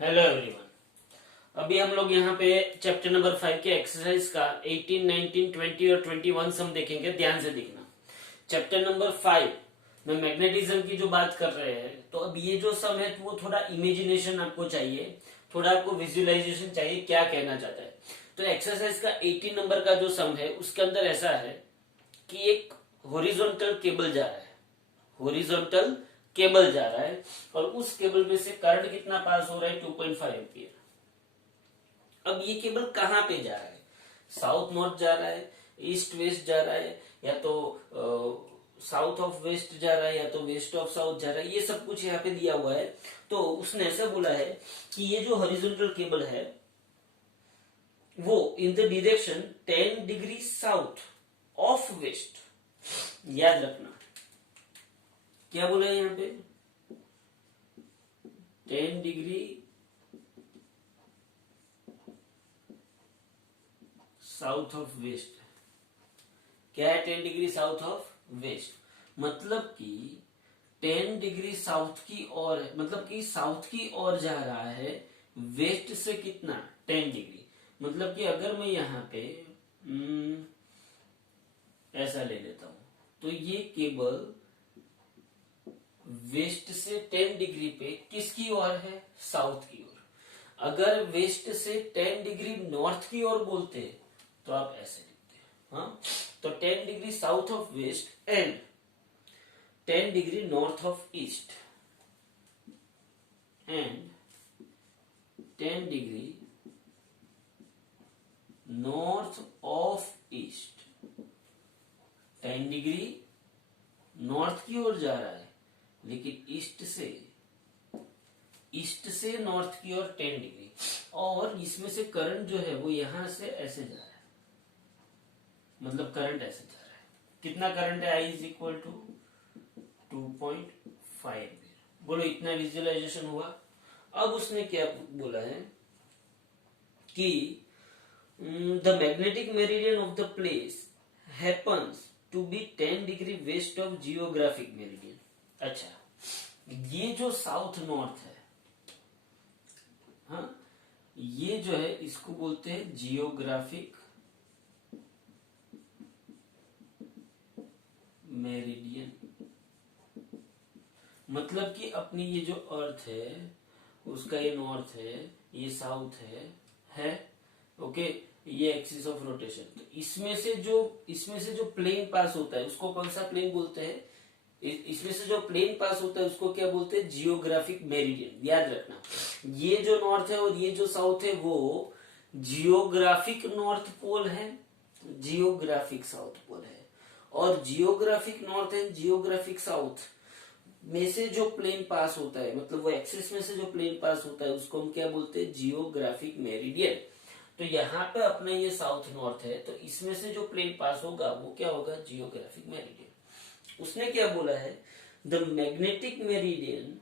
Hello everyone. अभी हम लोग यहाँ पे चैप्टर नंबर 5 के एक्सरसाइज का 18, 19, 20 और 21 सम देखेंगे। ध्यान से देखना। चैप्टर नंबर 5 में मैग्नेटिज्म की जो बात कर रहे हैं, तो अब ये जो सम है वो थोड़ा इमेजिनेशन आपको चाहिए, थोड़ा आपको विजुअलाइजेशन चाहिए क्या कहना चाहता है। तो एक्सरसाइज का 18 नंबर का जो सम है उसके अंदर ऐसा है कि एक हॉरिजॉन्टल केबल जा रहा है, हॉरिजॉन्टल केबल जा रहा है और उस केबल में से करंट कितना पास हो रहा है 2.5 एम्पियर। अब ये केबल कहां पे जा रहा है? साउथ नॉर्थ जा रहा है, ईस्ट वेस्ट जा रहा है, या तो साउथ ऑफ वेस्ट जा रहा है, या तो वेस्ट ऑफ साउथ जा रहा है। ये सब कुछ यहाँ पे दिया हुआ है। तो उसने ऐसा बोला है कि ये जो हॉरिजॉन्टल केबल है वो in the direction 10 degree south of west. याद रखना क्या बोला है यहाँ पे, 10 डिग्री साउथ ऑफ वेस्ट। क्या है 10 डिग्री साउथ ऑफ वेस्ट? मतलब कि 10 डिग्री साउथ की ओर है, मतलब कि साउथ की ओर जा रहा है वेस्ट से कितना 10 डिग्री। मतलब कि अगर मैं यहाँ पे ऐसा ले लेता हूं तो ये केबल वेस्ट से 10 डिग्री पे किसकी ओर है? साउथ की ओर। अगर वेस्ट से 10 डिग्री नॉर्थ की ओर बोलते तो आप ऐसे लिखते हैं, हाँ। तो 10 degree south of west and 10 degree north of east and 10 degree north of east. 10 degree north की ओर जा रहा है, लेकिन ईस्ट से नॉर्थ की ओर 10 डिग्री, और इसमें से करंट जो है वो यहां से ऐसे जा रहा है, मतलब करंट ऐसे जा रहा है। कितना करंट है? I is equal to 2.5। बोलो इतना विजुअलाइजेशन हुआ। अब उसने क्या बोला है कि the magnetic meridian of the place happens to be 10 degree west of geographic meridian. अच्छा, ये जो साउथ नॉर्थ है, हाँ, ये जो है इसको बोलते हैं जियोग्राफिक मेरिडियन। मतलब कि अपनी ये जो अर्थ है उसका ये नॉर्थ है, ये साउथ है ओके। ये एक्सिस ऑफ रोटेशन। तो इसमें से जो प्लेन पास होता है उसको कौन सा प्लेन बोलते हैं? इसमें से जो प्लेन पास होता है उसको क्या बोलते हैं? Geographic meridian. याद रखना, ये जो नॉर्थ है और ये जो साउथ है वो जियोग्राफिक नॉर्थ पोल है, जियोग्राफिक साउथ पोल है। और geographic north and geographic south में से जो प्लेन पास होता है, मतलब वो एक्सिस में से जो प्लेन पास होता है उसको हम क्या बोलते हैं? Geographic meridian. तो यहाँ पे अपना ये साउथ नॉर्थ है, तो इसमें से जो प्लेन पास होगा वो क्या होगा? Geographic meridian. उसने क्या बोला है? The magnetic meridian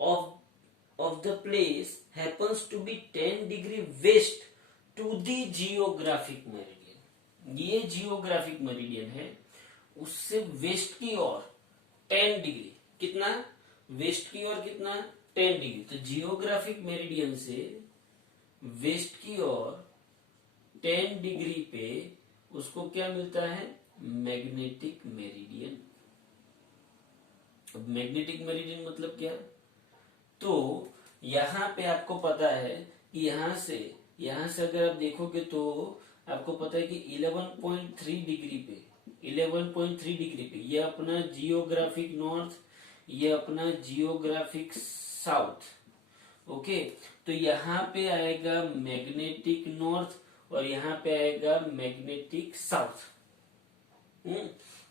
of the place happens to be 10 degree west to the geographic meridian. ये जियोग्राफिक मेरिडियन है, उससे वेस्ट की ओर 10 डिग्री। कितना? वेस्ट की ओर कितना? 10 डिग्री। तो जियोग्राफिक मेरिडियन से वेस्ट की ओर 10 डिग्री पे उसको क्या मिलता है? Magnetic meridian. अब मैग्नेटिक मेरिडियन मतलब क्या? तो यहां पे आपको पता है कि यहां से अगर आप देखोगे तो आपको पता है कि 11.3 डिग्री पे, 11.3 डिग्री पे ये अपना जियोग्राफिक नॉर्थ, ये अपना जियोग्राफिक साउथ। ओके, तो यहाँ पे आएगा मैग्नेटिक नॉर्थ और यहाँ पे आएगा मैग्नेटिक साउथ।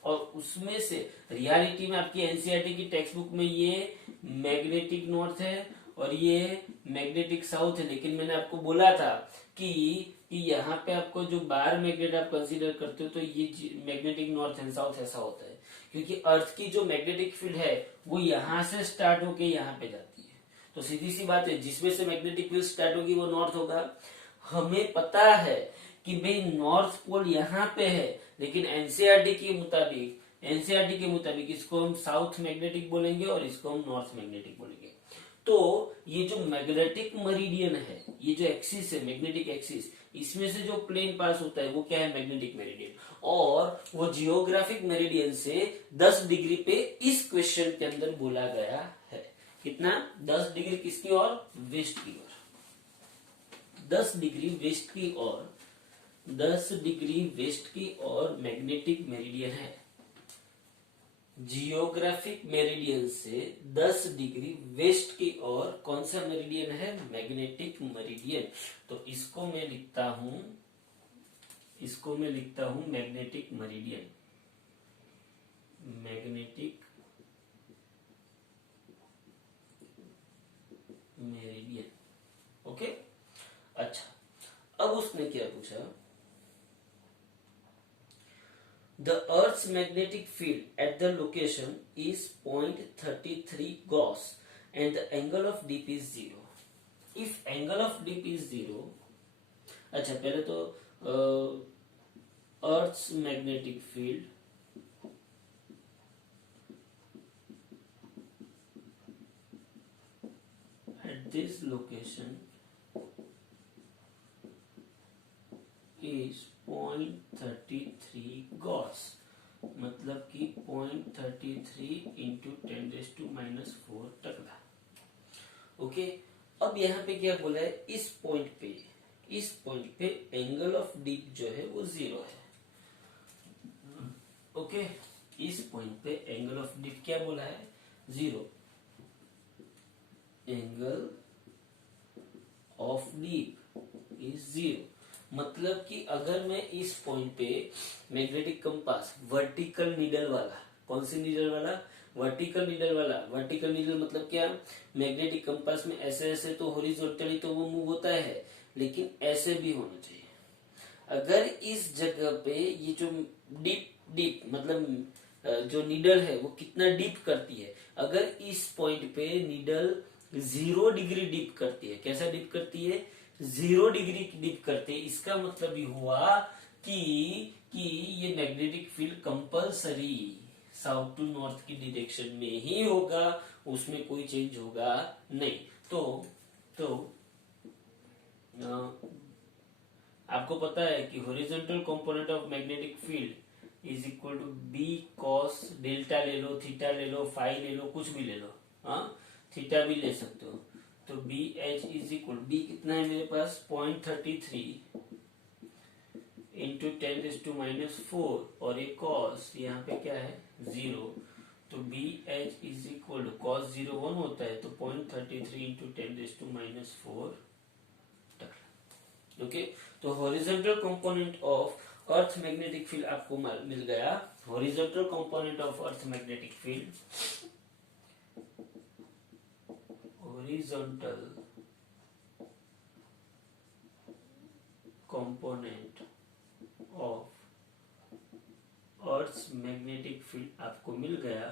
और उसमें से रियलिटी में आपकी एनसीईआरटी की टेक्स्ट बुक में ये मैग्नेटिक नॉर्थ है और ये मैग्नेटिक साउथ है। लेकिन मैंने आपको बोला था कि यहाँ पे आपको जो बार मैग्नेट आप कंसीडर करते हो तो ये मैग्नेटिक नॉर्थ एंड साउथ ऐसा होता है, क्योंकि अर्थ की जो मैग्नेटिक फील्ड है वो यहाँ से स्टार्ट होके यहाँ पे जाती है। तो सीधी सी बात है, जिसमें से मैग्नेटिक फील्ड स्टार्ट होगी वो नॉर्थ होगा। हमें पता है कि भाई नॉर्थ पोल यहाँ पे है, लेकिन एनसीईआरटी के मुताबिक इसको हम साउथ मैग्नेटिक बोलेंगे और इसको हम नॉर्थ मैग्नेटिक बोलेंगे। तो ये जो मैग्नेटिक मेरिडियन है, ये जो एक्सिस है मैग्नेटिक एक्सिस, इसमें से जो प्लेन पास होता है वो क्या है, मैग्नेटिक मेरिडियन। और वो जियोग्राफिक मेरिडियन से 10 डिग्री पे इस क्वेश्चन के अंदर बोला गया है। कितना, 10 डिग्री किसकी ओर, वेस्ट की ओर। 10 डिग्री वेस्ट की ओर, 10 डिग्री वेस्ट की ओर मैग्नेटिक मेरिडियन है। जियोग्राफिक मेरिडियन से 10 डिग्री वेस्ट की ओर कौन सा मेरिडियन है, मैग्नेटिक मेरिडियन। तो इसको मैं लिखता हूं magnetic meridian, magnetic meridian. Okay, अच्छा, अब उसने क्या पूछा, The Earth's magnetic field at the location is 0.33 Gauss and the angle of dip is 0. If angle of dip is 0, अच्छा पहले तो Earth's magnetic field at this location is 0.33 Gauss, मतलब कि 0.33 इंटू 10⁻⁴ टकला। ओके, अब यहाँ पे क्या बोला है, इस पॉइंट पे एंगल ऑफ डीप जो है वो 0 है। ओके, इस पॉइंट पे एंगल ऑफ डीप क्या बोला है, 0। एंगल ऑफ डीप इज 0, मतलब कि अगर मैं इस पॉइंट पे मैग्नेटिक कंपास वर्टिकल नीडल वाला, कौन सी नीडल वाला, वर्टिकल नीडल वाला, वर्टिकल नीडल मतलब क्या, मैग्नेटिक कंपास में ऐसे ऐसे तो हॉरिजॉन्टली तो वो मूव होता है, लेकिन ऐसे भी होना चाहिए। अगर इस जगह पे ये जो डीप मतलब जो नीडल है वो कितना डीप करती है, अगर इस पॉइंट पे नीडल 0 डिग्री डीप करती है, कैसा डीप करती है, 0 डिग्री डीप करते, इसका मतलब ये हुआ कि ये magnetic field compulsory south to north की डायरेक्शन में ही होगा, उसमें कोई चेंज होगा नहीं। तो आपको पता है कि horizontal component of magnetic field is equal to B cos delta, ले लो थीटा, ले लो फाई, ले लो कुछ भी ले लो, हाँ थीटा भी ले सकते हो। तो B H is equal, B कितना है मेरे पास 0.33 इंटू 10⁻⁴, और एक कॉस यहाँ पे क्या है 0, तो B H is equal to cos 0 1 होता है, तो 0.33 इंटू 10⁻⁴। ओके, तो horizontal component of earth magnetic field आपको मिल गया। Horizontal component of earth magnetic field, horizontal component of Earth's magnetic field आपको मिल गया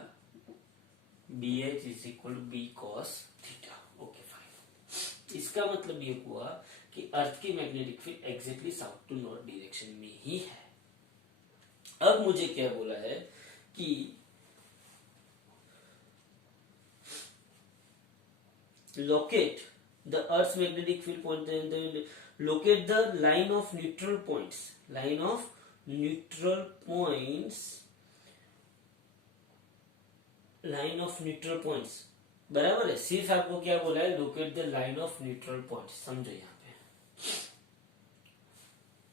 BH is equal to B cos theta. Okay fine, इसका मतलब ये हुआ कि अर्थ की magnetic field exactly south to north direction में ही है। अब मुझे क्या बोला है कि locate the Earth's magnetic field point, locate the line of neutral points, line of neutral points, line of neutral points, बराबर है। सिर्फ आपको क्या बोला है, locate the line of neutral points। समझो यहाँ पे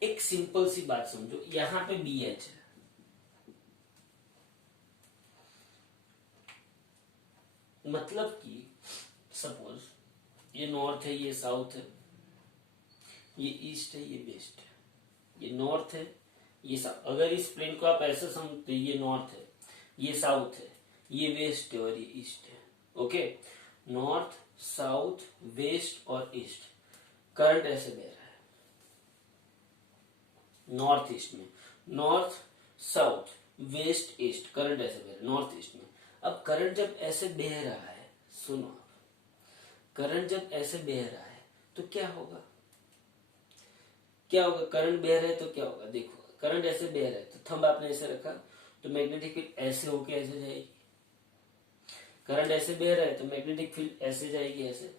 एक सिंपल सी बात समझो, यहाँ पे बी एच है, मतलब कि सपोज ये नॉर्थ है, ये साउथ है, ये ईस्ट है, ये वेस्ट है, ये नॉर्थ है, ये साउथ। अगर इस प्लेन को आप ऐसे समझते, ये नॉर्थ है, ये साउथ है, ये वेस्ट है और ये ईस्ट है। ओके, नॉर्थ साउथ वेस्ट और ईस्ट, करंट ऐसे बह रहा है नॉर्थ ईस्ट में, north south west east, current ऐसे बह रहा है नॉर्थ ईस्ट में। अब करंट जब ऐसे बह रहा है, सुनो, करंट जब ऐसे बह रहा है तो क्या होगा, करंट बह रहा है तो क्या होगा, देखो करंट ऐसे बह रहा है तो थंब आपने ऐसे रखा तो मैग्नेटिक फील्ड ऐसे होके ऐसे जाएगी। करंट ऐसे बह रहा है तो मैग्नेटिक फील्ड ऐसे जाएगी, ऐसे।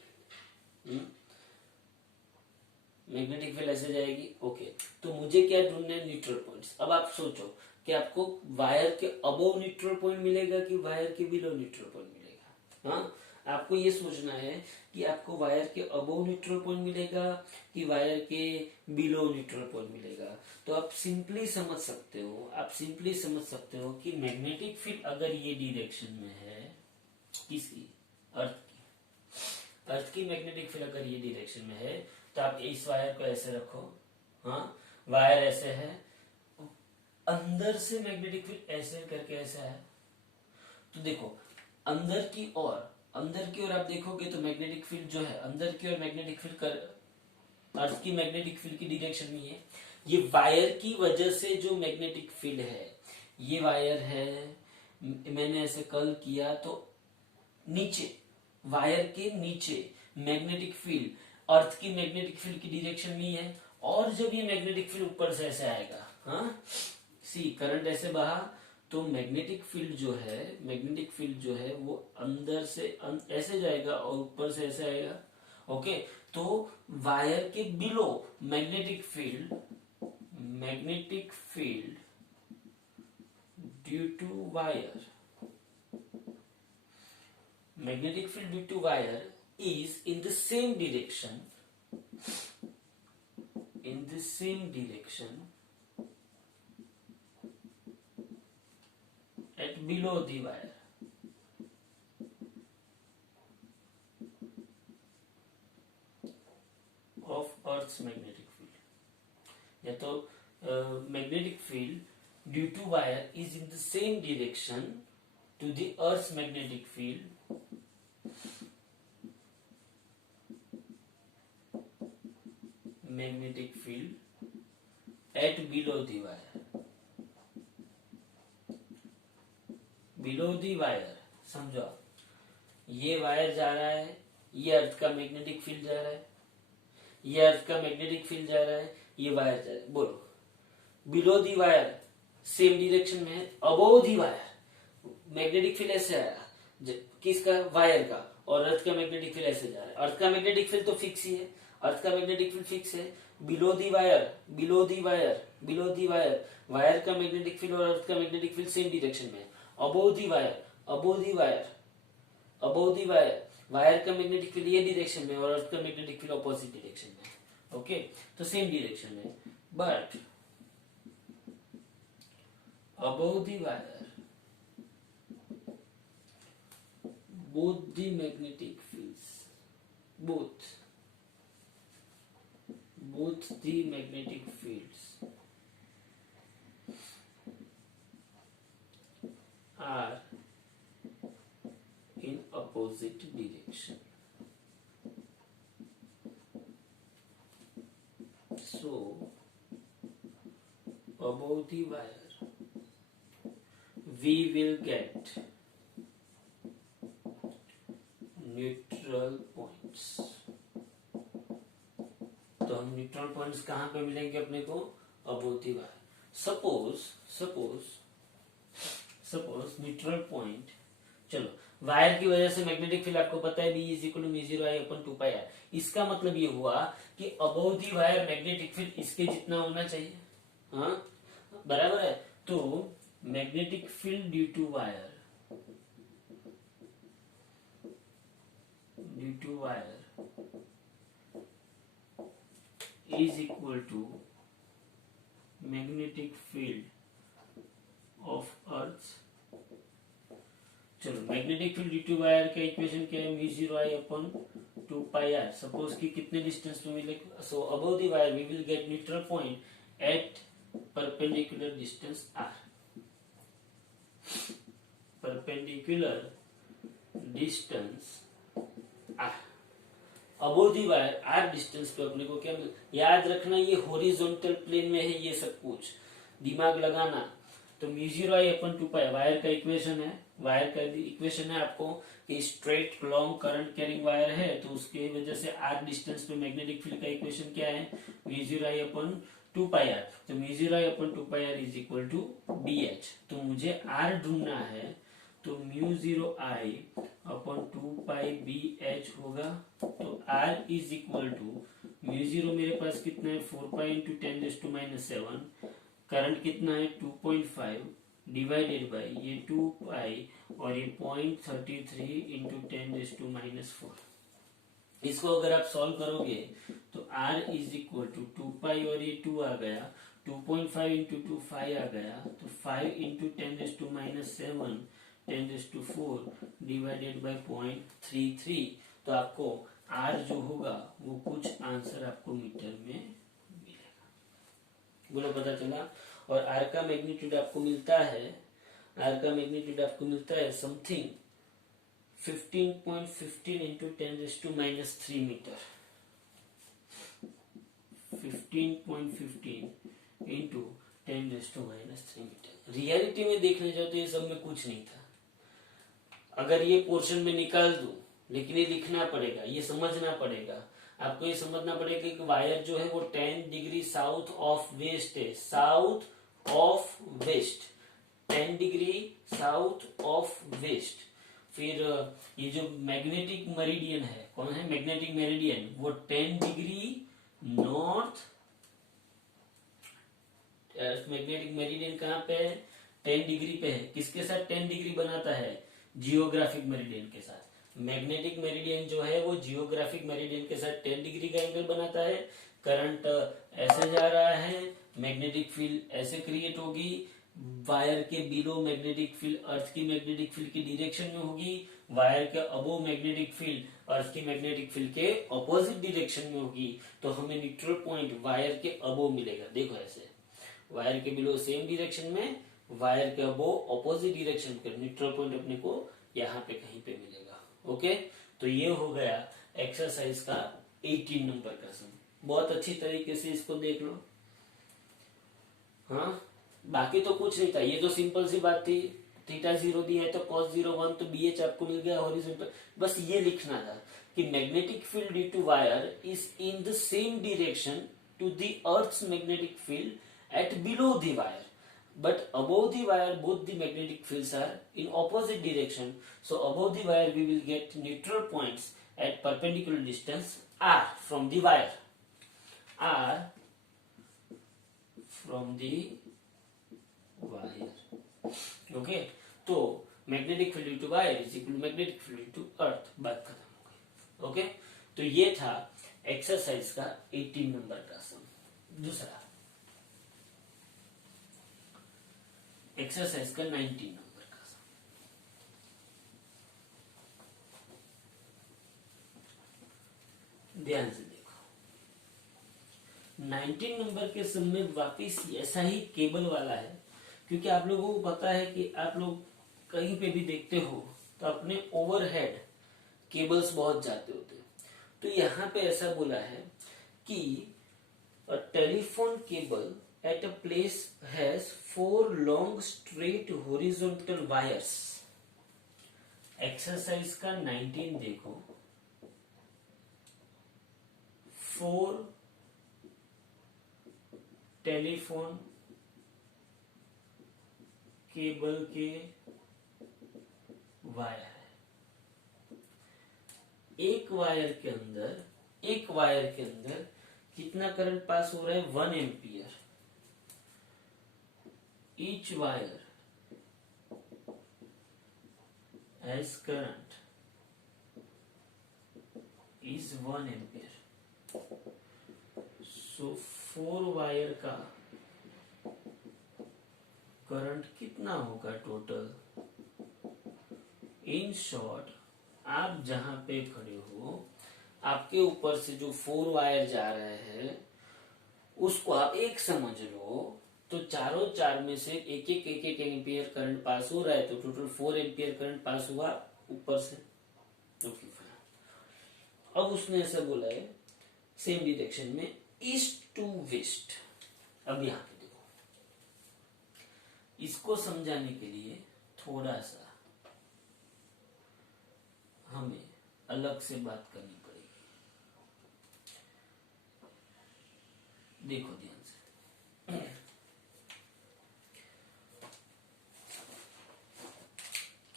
मैग्नेटिक फील्ड ऐसे जाएगी। ओके, तो मुझे क्या ढूंढना है, न्यूट्रल पॉइंट्स। अब आप सोचो कि आपको वायर के अबव न्यूट्रल पॉइंट मिलेगा कि वायर के बिलो न्यूट्रल पॉइंट मिलेगा। हाँ, आपको ये सोचना है कि आपको वायर के अबव न्यूट्रल पॉइंट मिलेगा कि वायर के बिलो न्यूट्रल पॉइंट मिलेगा। तो आप सिंपली समझ सकते हो कि मैग्नेटिक फील्ड अगर ये डायरेक्शन में है, किसकी, अर्थ की मैग्नेटिक फील्ड अगर ये डायरेक्शन में है, तो आप इस वायर को ऐसे रखो। हाँ, वायर ऐसे है, अंदर से मैग्नेटिक फील्ड ऐसे करके ऐसा है। तो देखो अंदर की ओर आप देखोगे तो मैग्नेटिक फील्ड जो है अंदर की ओर, मैग्नेटिक फील्ड कर अर्थ की मैग्नेटिक फील्ड की डायरेक्शन में है। ये वायर की वजह से जो मैग्नेटिक फील्ड है, ये वायर है, मैंने ऐसे कर्ल किया तो नीचे, वायर के नीचे मैग्नेटिक फील्ड अर्थ की मैग्नेटिक फील्ड की डायरेक्शन में ही है। और जब ये मैग्नेटिक फील्ड ऊपर से ऐसे आएगा, हाँ सी करंट ऐसे बहा, तो मैग्नेटिक फील्ड जो है वो अंदर से ऐसे जाएगा और ऊपर से ऐसे आएगा। ओके, तो वायर के below magnetic field due to wire, magnetic field due to wire is in the same direction at below the wire of earth's magnetic field। या तो magnetic field due to wire is in the same direction to the earth's magnetic field at below the wire। below the wire समझो, ये wire जा रहा है, ये अर्थ का magnetic field जा रहा है, ये अर्थ का मैग्नेटिक फील्ड जा रहा है, ये वायर जा रहा है। बोलो, below the wire same direction में है, above the wire magnetic field ऐसे आया, किसका, वायर का, और अर्थ का मैग्नेटिक फील्ड ऐसे जा रहा है। अर्थ का मैग्नेटिक फील्ड तो फिक्स ही है, अर्थ का मैग्नेटिक फील्ड फिक्स है। बिलो दी वायर वायर का मैग्नेटिक फील्ड और अर्थ का मैग्नेटिक फील्ड सेम डायरेक्शन में है। अबोव दी वायर वायर का मैग्नेटिक फील्ड ये डायरेक्शन में और अर्थ का मैग्नेटिक फील्ड ऑपोजिट डायरेक्शन में। ओके, तो सेम डायरेक्शन में, but above the wire both the magnetic fields are in opposite direction, so above the wire we will get neutral points. तो हम neutral points कहां पे मिलेंगे अपने को, above the wire. Suppose neutral point, चलो wire की वजह से मैग्नेटिक फील्ड आपको पता है, B is equal to mu 0 I upon 2 pi r। इसका मतलब ये हुआ कि above the wire magnetic field इसके जितना होना चाहिए। हाँ, बराबर है। तो magnetic field due to wire is equal to magnetic field of earth। चलो magnetic field due to wire का इक्वेशन क्या है, mu 0 I upon 2 pi r। Suppose कि कितने डिस्टेंस पे मिले, so above the wire we will get neutral point at perpendicular distance r, perpendicular distance r। Above the wire r distance पे अपने को क्या मिल, याद रखना ये हॉरिजॉन्टल प्लेन में है, ये सब कुछ दिमाग लगाना। तो mu 0 I upon 2 pi, wire का इक्वेशन है आपको कि straight long current carrying wire है, तो उसके वजह से r डिस्टेंस पे मैग्नेटिक फील्ड का इक्वेशन क्या है, mu 0 I upon 2 pi r। तो mu 0 I upon 2 pi r is equal to BH। तो मुझे r ढूंढना है, तो mu 0 I upon 2 pi B H होगा। तो are is equal to mu 0 मेरे पास कितना है 4 पाई इंटू 10⁻⁷, करंट कितना है 2.5 डिवाइडेड बाई ये 2 पाई और ये 0.33 इंटू 10⁻⁴। इसको अगर आप सॉल्व करोगे तो r इज इक्वल टू 2 पाई और ये 2 आ गया, 2.5 इंटू 2 5 आ गया, तो 5 इंटू 10⁻⁷ 10⁴ डिवाइडेड बाई 0.33। तो आपको r जो होगा वो कुछ आंसर आपको मीटर में मिलेगा। बोलो पता चला। और r का मैग्नीट्यूड आपको मिलता है, r का मैग्नीट्यूड आपको मिलता है something 15.15 into 10⁻³ metre. 15.15 into 10⁻³ metre. Reality में देखने जाओ तो ये सब में कुछ नहीं था। अगर ये पोर्शन में निकाल दो, लेकिन ये लिखना पड़ेगा, ये समझना पड़ेगा। आपको ये समझना पड़ेगा कि वायर जो है वो 10 डिग्री साउथ ऑफ वेस्ट है, south of west, 10 degree south of west. फिर ये जो मैग्नेटिक मेरिडियन है, कौन है मैग्नेटिक मेरिडियन, वो 10 डिग्री नॉर्थ। मैग्नेटिक मेरिडियन कहाँ पे है 10 डिग्री पे है। किसके साथ 10 डिग्री बनाता है, जियोग्राफिक मेरिडियन के साथ। मैग्नेटिक मेरिडियन जो है वो जियोग्राफिक मेरिडियन के साथ 10 डिग्री का एंगल बनाता है। करंट ऐसे जा रहा है, मैग्नेटिक फील्ड ऐसे क्रिएट होगी, वायर के बिलो मैग्नेटिक फील्ड अर्थ की मैग्नेटिक फील्ड की डायरेक्शन में होगी, वायर के अबो मैग्नेटिक फील्ड अर्थ की मैग्नेटिक फील्ड के ऑपोजिट डायरेक्शन में होगी। तो हमें न्यूट्रल पॉइंट वायर के अबो मिलेगा। देखो ऐसे, वायर के बिलो सेम डायरेक्शन में, वायर के अबो ऑपोजिट डायरेक्शन में, न्यूट्रल पॉइंट अपने को यहाँ पे कहीं पे मिलेगा। ओके, तो ये हो गया एक्सरसाइज का 18 नंबर का सम। बहुत अच्छी तरीके से इसको देख लो। हाँ, बाकी तो कुछ नहीं था, ये तो सिंपल सी बात थी। थीटा 0 दिया है तो cos 0 1, तो BH आपको मिल गया हॉरिजॉन्टल। बस ये लिखना था कि magnetic field due to wire is in the same direction to the earth's magnetic field at below the wire, but above the wire both the magnetic fields are in opposite direction. So above the wire we will get neutral points at perpendicular distance r from the wire, r from the wire. Okay, तो magnetic field due to wire is equal to magnetic field due to earth. बात खत्म हो गई। Okay, तो ये था exercise का 18 number का सम। दूसरा एक्सरसाइज का 19 नंबर का सम। ध्यान से देखो, 19 नंबर के सम में वापिस ऐसा ही केबल वाला है। क्योंकि आप लोगों को पता है कि आप लोग कहीं पे भी देखते हो तो अपने ओवरहेड केबल्स बहुत जाते होते हैं। तो यहाँ पे ऐसा बोला है कि telephone cable at a place has 4 long straight horizontal wires. Exercise का 19 देखो, 4 टेलीफोन केबल के वायर है। एक वायर के अंदर कितना करंट पास हो रहा है 1 ampere. Each wire has current is 1 ampere. So 4 wire का करंट कितना होगा टोटल। इन शॉर्ट, आप जहां पे खड़े हो, आपके ऊपर से जो 4 वायर जा रहे हैं उसको आप एक समझ लो। तो चारों चार में से एक एक एम्पियर करंट पास हो रहा है, तो टोटल 4 एम्पियर करंट पास हुआ ऊपर से। ओके, अब उसने ऐसा बोला है सेम डायरेक्शन में ईस्ट टू वेस्ट। अब यहां पे देखो, इसको समझाने के लिए थोड़ा सा हमें अलग से बात करनी पड़ेगी। देखो ध्यान से,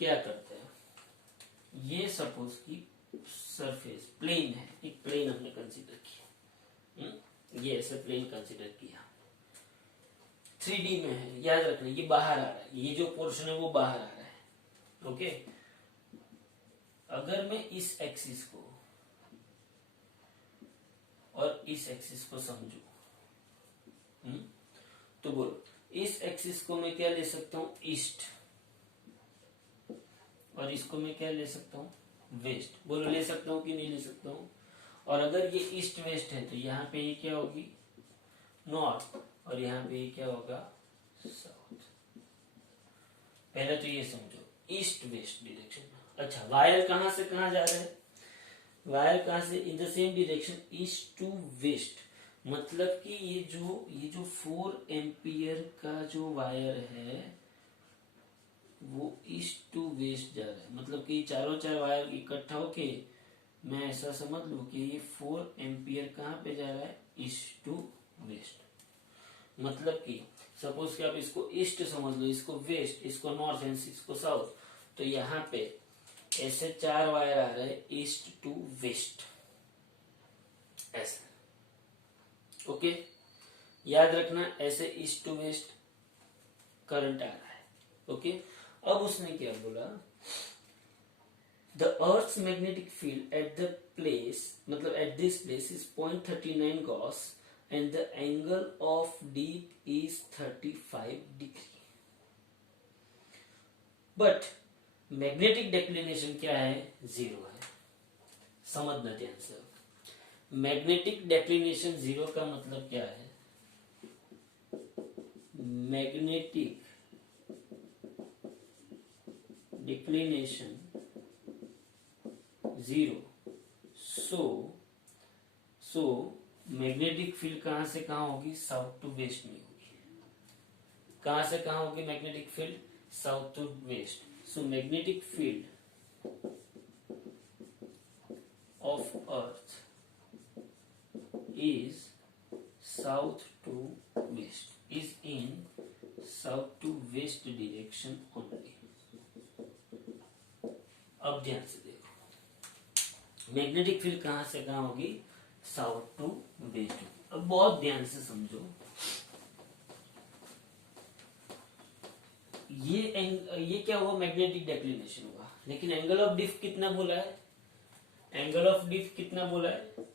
क्या करते हैं, ये सपोज की सरफेस प्लेन है, एक प्लेन हमने कंसीडर किया, ये ऐसे प्लेन कंसीडर किया, 3D में है, याद रखना ये बाहर आ रहा है, ये जो पोर्शन है वो बाहर आ रहा है। ओके, अगर मैं इस एक्सिस को और इस एक्सिस को समझू, तो बोलो इस एक्सिस को मैं क्या ले सकता हूं, ईस्ट, और इसको मैं क्या ले सकता हूं, वेस्ट। बोलो ले सकता हूं कि नहीं ले सकता हूं। और अगर ये ईस्ट वेस्ट है तो यहाँ पे ये क्या होगी, नॉर्थ, और यहाँ पे ये क्या होगा, साउथ। पहले तो ये समझो ईस्ट वेस्ट डायरेक्शन। अच्छा, वायर कहां से कहां जा रहा है, वायर कहां से, in the same direction east to west. मतलब कि ये जो 4 एम्पियर का जो वायर है वो ईस्ट टू वेस्ट जा रहा है। मतलब कि चारों चार वायर इकट्ठा होके मैं ऐसा समझ लू कि ये 4 एम्पियर कहां पे जा रहा है, ईस्ट टू वेस्ट। मतलब कि सपोज कि आप इसको ईस्ट समझ लो, इसको वेस्ट, इसको नॉर्थ एंड इसको साउथ, तो यहाँ पे ऐसे 4 वायर आ रहे हैं ईस्ट टू वेस्ट, ऐसे। ओके, याद रखना ऐसे ईस्ट टू वेस्ट करंट आ रहा है। ओके, अब उसने क्या बोला, the earth's magnetic field at the place, मतलब at this place is 0.39 gauss and the angle of dip is 35 degree. But magnetic declination क्या है, 0 है। समझना ध्यान से, मैग्नेटिक डेक्लिनेशन 0 का मतलब क्या है, मैग्नेटिक डिक्लिनेशन 0। सो मैग्नेटिक फील्ड कहां से कहां होगी, साउथ टू वेस्ट में होगी। कहां से कहां होगी magnetic field, south to west. So magnetic field of earth is south to west, is in south to west direction only. अब ध्यान से देखो, मैग्नेटिक फील्ड कहां से कहां होगी, साउथ टू वेस्ट। अब बहुत ध्यान से समझो, ये क्या हुआ, मैग्नेटिक डेक्लिनेशन हुआ, लेकिन एंगल ऑफ डिफ कितना बोला है, एंगल ऑफ डिफ कितना बोला है,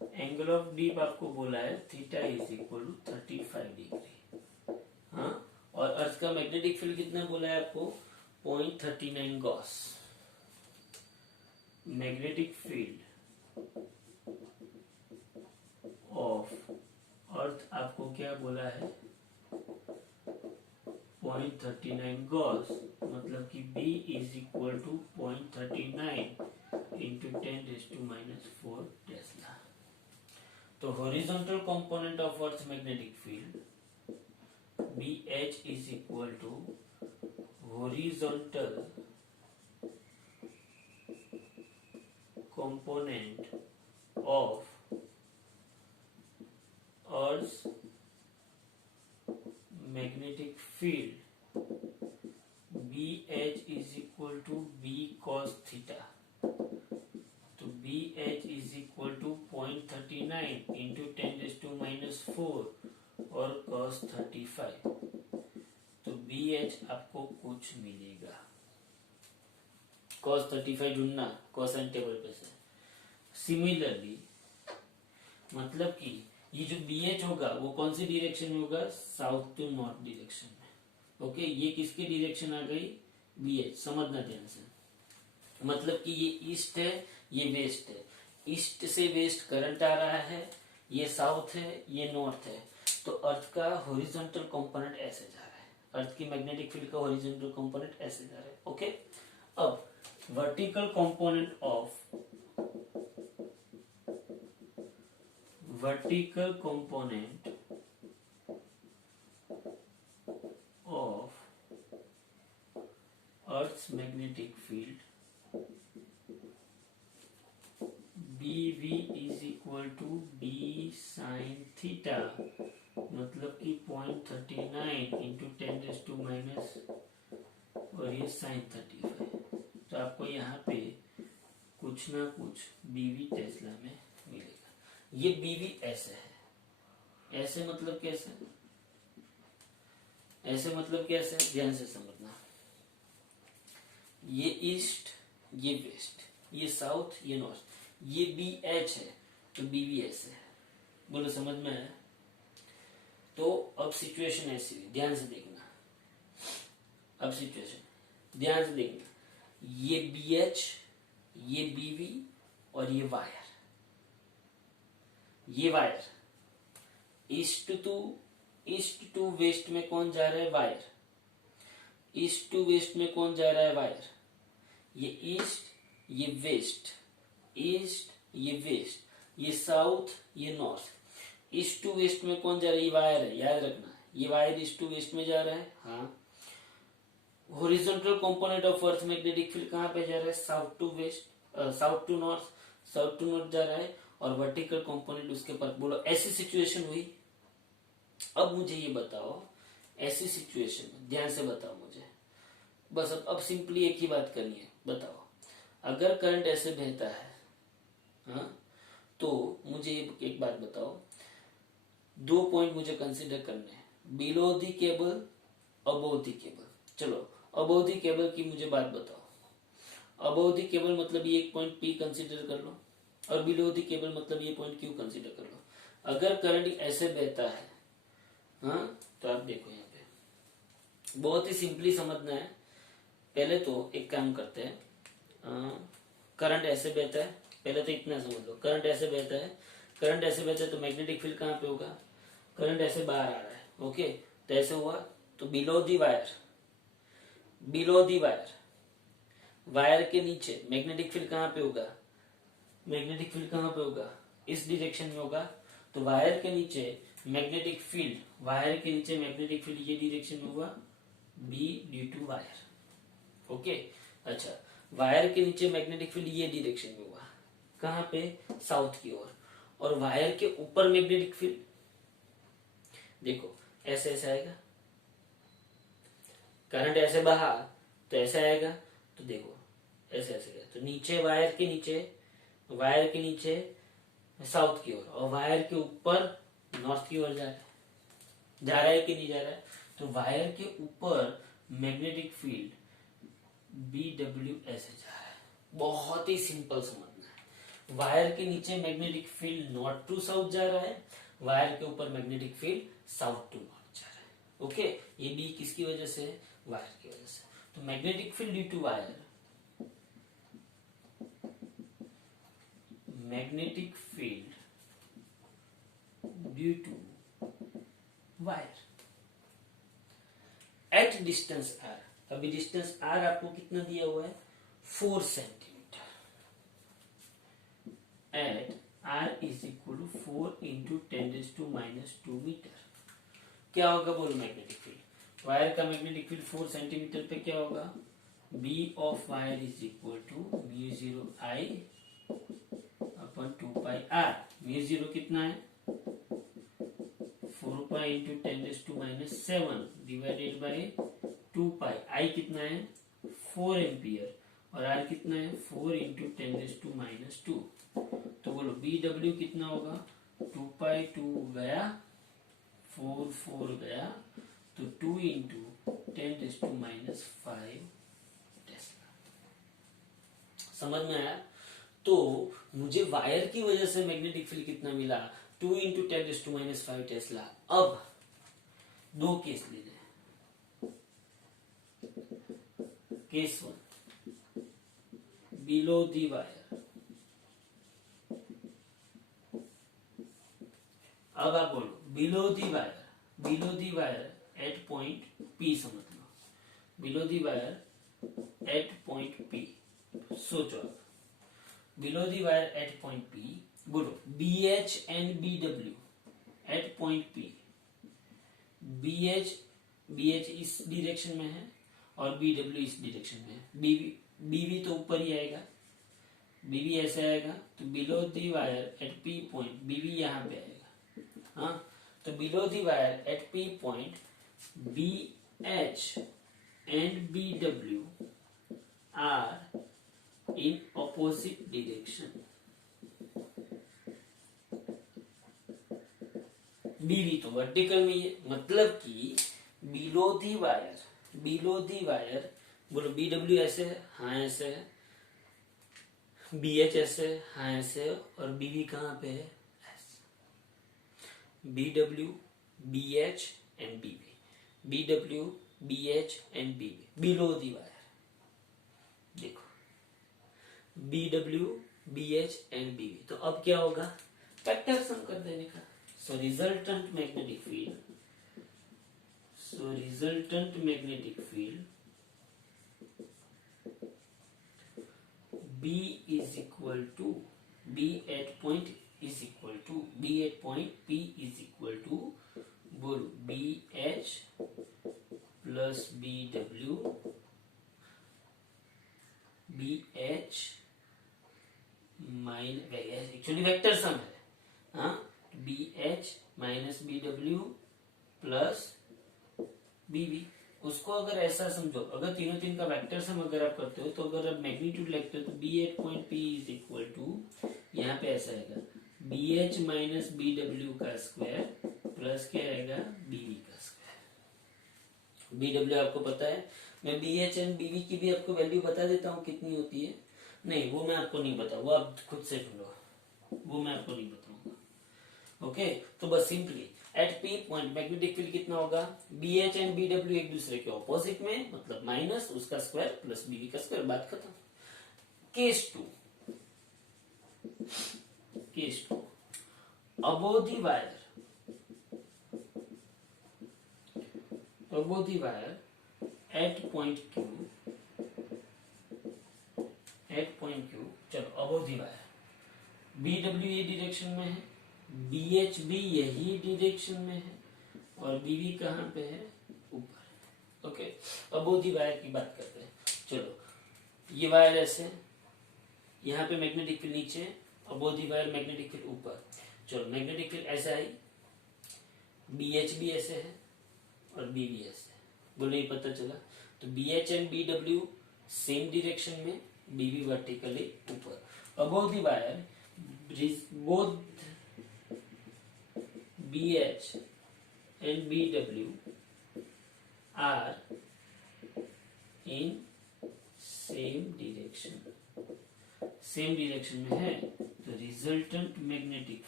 एंगल ऑफ डिफ आपको बोला है theta is equal to 35 degree. हाँ, और अर्थ का मैग्नेटिक फील्ड कितना बोला है आपको, 0.39 gauss. Magnetic field of earth आपको क्या बोला है, 0.39 गॉस, मतलब कि B is equal to 0.39 into 10⁻⁴ tesla. तो horizontal component of earth magnetic field BH is equal to horizontal component of Earth's magnetic field BH is equal to B cos theta. तो BH is equal to 0.39 into 10⁻⁴ और cos 35। तो BH आपको कुछ मिलेगा, cos 35 ढूंढना cosine table पे से। Similarly मतलब कि ये जो BH होगा वो कौन सी डायरेक्शन में होगा, साउथ टू नॉर्थ डायरेक्शन में। ओके, ये किसकी डायरेक्शन आ गई, BH। समझना ध्यान से, मतलब कि ये ईस्ट है, ये वेस्ट है, ईस्ट से वेस्ट करंट आ रहा है, ये साउथ है, ये नॉर्थ है। तो अर्थ का हॉरिजॉन्टल कंपोनेंट ऐसे जा रहा है, अर्थ की मैग्नेटिक फील्ड का हॉरिजॉन्टल कंपोनेंट ऐसे जा रहा है। ओके, अब vertical component of Earth's magnetic field BV is equal to B sin theta, मतलब कि 0.39 इंटू 10⁻⁴ और ये sin35। तो आपको यहाँ पे कुछ ना कुछ बीवी टेस्ला में मिलेगा। ये बीवी ऐसे है, ऐसे मतलब कैसे, ऐसे मतलब कैसे, ध्यान से समझना। ये ईस्ट, ये वेस्ट, ये साउथ, ये नॉर्थ, ये बी एच है तो बीवी ऐसे है। बोलो समझ में आया? तो अब सिचुएशन ऐसी हुई, ध्यान से देखना। अब सिचुएशन ध्यान से देखना, ये बी एच, ये बीवी और ये वायर, ये वायर ईस्ट टू वेस्ट में कौन जा रहा है? वायर। ईस्ट टू वेस्ट में कौन जा रहा है? वायर। ये ईस्ट, ये वेस्ट, ईस्ट, ये वेस्ट, ये साउथ, ये नॉर्थ। ईस्ट टू वेस्ट में कौन जा रहा है? ये वायर है, याद रखना। ये वायर ईस्ट टू वेस्ट में जा रहा है। हाँ। Horizontal component of earth magnetic field कहाँ पे जा रहा है? South to west, south to north, south to north जा रहा है, और वर्टिकल कंपोनेंट उसके पर। बोलो ऐसी सिचुएशन हुई। अब मुझे ये बताओ, ऐसी सिचुएशन में ध्यान से बताओ मुझे, बस अब सिंपली एक ही बात करनी है। बताओ, अगर करंट ऐसे बहता है, हाँ, तो मुझे एक बात बताओ, 2 पॉइंट मुझे कंसीडर करने हैं, below the cable, above the cable. चलो अबोव दी केबल की मुझे बात बताओ। अबोव दी केबल मतलब ये एक पॉइंट पी कंसीडर कर लो, और बिलो दी केबल मतलब ये पॉइंट क्यू कंसीडर कर लो। अगर करंट ऐसे बहता है, हाँ, तो आप देखो यहाँ पे बहुत ही सिंपली समझना है। पहले तो एक काम करते हैं, करंट ऐसे बहता है, पहले तो इतना समझ लो, करंट ऐसे बहता है, करंट ऐसे बहता है तो मैग्नेटिक फील्ड कहाँ पे होगा? करंट ऐसे बाहर आ रहा है, ओके, तो ऐसे हुआ तो below the wire, below the wire, wire के नीचे मैग्नेटिक फील्ड कहाँ पे होगा? मैग्नेटिक फील्ड कहाँ पे होगा? इस डायरेक्शन में होगा। तो वायर के नीचे मैग्नेटिक फील्ड, वायर के नीचे मैग्नेटिक फील्ड ये डायरेक्शन में होगा, B due to wire. Okay, अच्छा, वायर के नीचे मैग्नेटिक फील्ड ये डायरेक्शन में होगा, कहाँ पे? साउथ की ओर। और वायर के ऊपर मैग्नेटिक फील्ड देखो ऐसे ऐसे आएगा, करंट ऐसे बहा तो ऐसे आएगा, तो देखो ऐसे ऐसे गया, तो नीचे वायर के नीचे, वायर के नीचे साउथ की ओर, और वायर के ऊपर नॉर्थ की ओर जा रहा है कि नहीं जा रहा है? तो वायर के ऊपर मैग्नेटिक फील्ड बी डब्ल्यू ऐसे जा रहा है। बहुत ही सिंपल समझना है। वायर के नीचे magnetic field north to south जा रहा है, वायर के ऊपर magnetic field south to north जा रहा है। ओके, ये बी किसकी वजह से है? वायर की वजह से। तो magnetic field due to wire, magnetic field due to wire at distance r. अभी डिस्टेंस आर आपको कितना दिया हुआ है? 4 centimetre. At r is equal to 4 into 10⁻² metre. क्या होगा बोलो? मैग्नेटिक फील्ड, वायर का मैग्नेटिक फील्ड 4 सेंटीमीटर पे क्या होगा? B of wire is equal to μ0 I upon 2π r। μ0 कितना है? 4π इंटू 10⁻⁷ डिवाइडेड बाई 2π। I कितना है? 4 एम्पियर, और R कितना है? 4 इंटू 10⁻²। तो बोलो BW कितना होगा? 2π 2 गया, 4 गया, तो 2 इंटू 10⁻⁵ टेस्ला। समझ में आया? तो मुझे वायर की वजह से मैग्नेटिक फील्ड कितना मिला? 2 इंटू 10⁻⁵ टेस्ला। अब 2 केस लेने हैं। Case 1, below the wire. अब आप बोलो below the wire, below the wire at point P, समझ लो below the wire at point P. सोचो आप, below the wire at point P, बोलो B H and B W at point P. B H इस direction में है और B W इस डायरेक्शन में है। बीवी तो ऊपर ही आएगा, बीवी ऐसे आएगा, तो below the wire at P point, BV यहाँ पे आएगा। हाँ, तो below the wire at P point B H and BW are in opposite direction. BV तो वर्टिकल में है, मतलब कि बिलो दी वायर बोलो BW ऐसे है, हाँ ऐसे है, BH ऐसे है, हाँ ऐसे है, और BV कहाँ पे है, BW BH and BV, BW BH and BV below the wire. देखो BW BH एंड BV, तो अब क्या होगा, वेक्टर सम कर देने का। So resultant magnetic field B is equal to B at point is equal to B at point P is equal to बोलो BH plus BW BH minus, actually vector sum है, हाँ, BH minus BW plus BV। उसको अगर ऐसा समझो, अगर तीनों तीन का वेक्टर सम अगर आप करते हो, तो अगर आप मैग्नीट्यूड लिखते हो तो B at point P is equal to, यहाँ पे ऐसा आएगा BH माइनस BW का स्क्वायर प्लस क्या आएगा BV का स्क्वायर। BW आपको पता है, मैं BH एंड BV की भी आपको वैल्यू बता देता हूँ कितनी होती है। नहीं, वो मैं आपको नहीं बता, वो आप खुद से ढूंढो, वो मैं आपको नहीं बताऊंगा। ओके, तो बस simply at P point magnetic field कितना होगा, BH एंड BW एक दूसरे के ऑपोजिट में, मतलब माइनस उसका स्क्वायर प्लस BV का स्क्वायर, बात खत्म। Case two above the wire at point Q, चलो above the wire BW ये डायरेक्शन में है, BH भी यही डायरेक्शन में है, और BV कहाँ पे है, ऊपर। ओके, above the wire की बात करते हैं। चलो ये वायर ऐसे, यहाँ पे मैग्नेटिक फील्ड नीचे, above the wire magnetic field ऊपर। चलो मैग्नेटिक फील्ड ऐसा है, BH भी ऐसे है और BV ऐसे है, बोलो ये पता चला। तो BH and BW same direction में, BV वर्टिकली ऊपर। above the wire both BH and BW are in same direction में है, तो resultant magnetic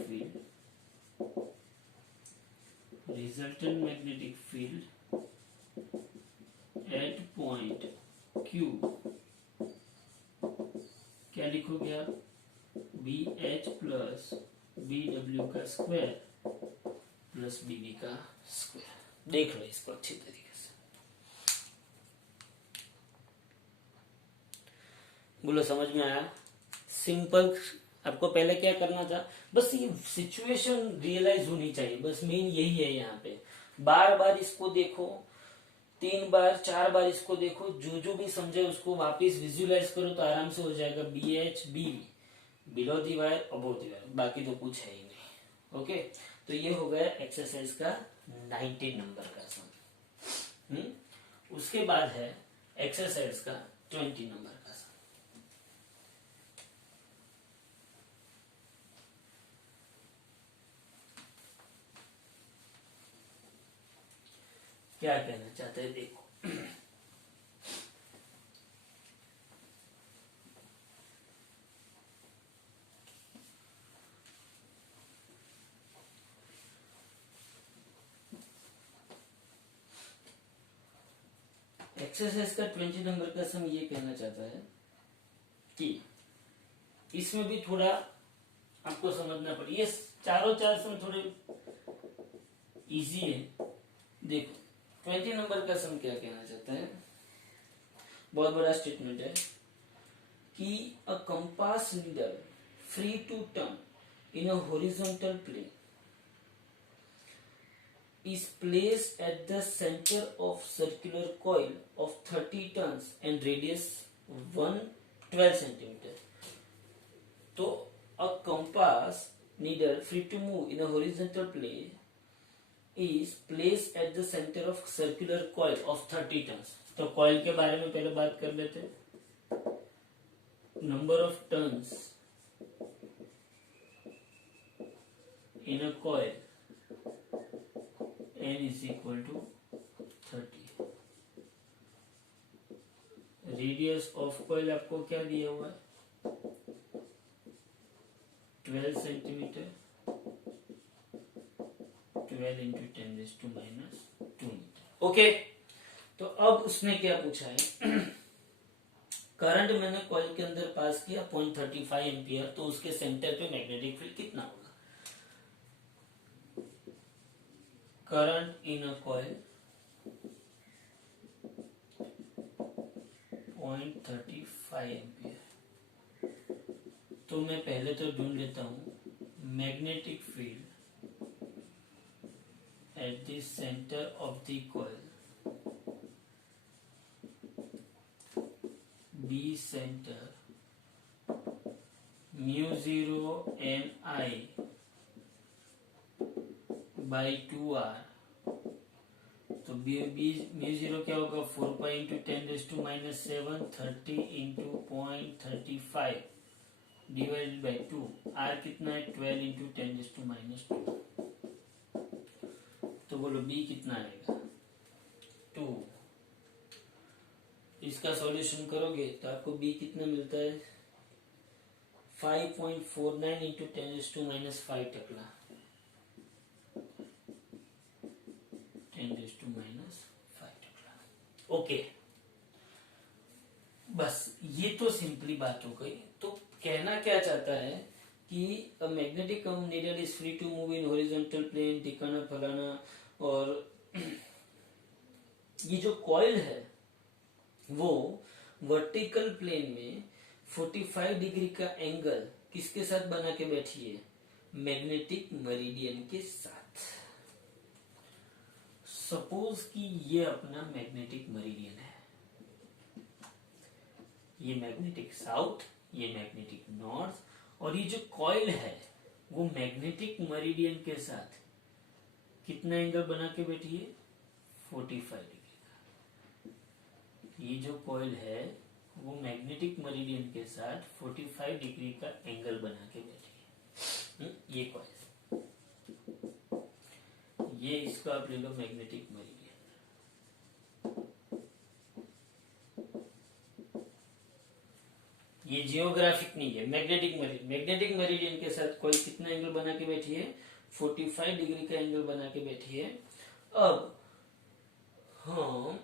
field eight point Q क्या लिखोगे आप, BH प्लस BW का स्क्वायर प्लस BV का स्क्वायर। देख लो इसको अच्छी तरीके से, बोलो समझ में आया। सिंपल, आपको पहले क्या करना था, बस ये सिचुएशन रियलाइज होनी चाहिए, बस मेन यही है। यहाँ पे बार बार इसको देखो, 3 बार 4 बार इसको देखो, जो भी समझे उसको वापस विजुअलाइज करो, तो आराम से हो जाएगा। BH BV below the wire above the wire, बाकी तो कुछ है ही नहीं। ओके, तो ये हो गया एक्सरसाइज का 19 नंबर का सम। उसके बाद है एक्सरसाइज का 20 नंबर का सम। क्या कहना चाहते हैं देखो, एक्सरसाइज का 20 नंबर का सम ये कहना चाहता है कि इसमें भी थोड़ा आपको समझना पड़े, ये चारों चार सम थोड़े इजी है। देखो 20 नंबर का सम क्या कहना चाहता है, बहुत बड़ा स्टेटमेंट है कि a compass needle free to turn in a horizontal plane is placed at the center of circular coil of 30 turns and radius 112 centimeter. तो a compass needle free to move in a horizontal plane is placed at the center of circular coil of 30 turns. तो coil के बारे में पहले बात कर लेते हैं। Number of turns in a coil n is equal to 30। Radius of coil आपको क्या दिया हुआ है? 12 सेंटीमीटर, 12 इंटू 10⁻² मीटर। ओके, तो अब उसने क्या पूछा है? करंट मैंने कॉइल के अंदर पास किया 0.35 एम्पियर, तो उसके सेंटर पे मैग्नेटिक फील्ड कितना होगा? Current in a coil 0.35 ampere. तो मैं पहले तो ढूंढ लेता हूं magnetic field at the center of the coil, B center μ0 Ni by 2R। तो μ0 क्या होगा? 4 pi into 10⁻⁻7, 30 into 0.35 divided by 2। R कितना है? 12 इंटू 10⁻²। तो बोलो B कितना आएगा? 2। इसका सॉल्यूशन करोगे तो आपको B कितना मिलता है? 5.49 इंटू 10⁻⁵ टकला, 10⁻⁵ टकला। ओके, बस ये तो सिंपली बात हो गई। तो कहना क्या चाहता है कि a magnetic needle is free to move in horizontal plane, ठिकाना फलाना। और ये जो कॉइल है वो वर्टिकल प्लेन में 45 डिग्री का एंगल किसके साथ बना के बैठी है? मैग्नेटिक मेरिडियन के साथ। सपोज कि ये अपना मैग्नेटिक मेरिडियन है, ये मैग्नेटिक साउथ, ये मैग्नेटिक नॉर्थ, और ये जो कॉइल है वो मैग्नेटिक मेरिडियन के साथ कितना एंगल बना के बैठी है? 45 डिग्री का। ये जो कॉइल है वो मैग्नेटिक मेरिडियन के साथ 45 डिग्री का एंगल बना के बैठी है। ये कॉइल, ये इसका आप ले लो मैग्नेटिक मेरिडियन। ये जियोग्राफिक नहीं है, मैग्नेटिक मेरिडियन। मैग्नेटिक मेरिडियन के साथ कॉइल कितना एंगल बना के बैठी है? 45 डिग्री का एंगल बना के बैठी है। अब हम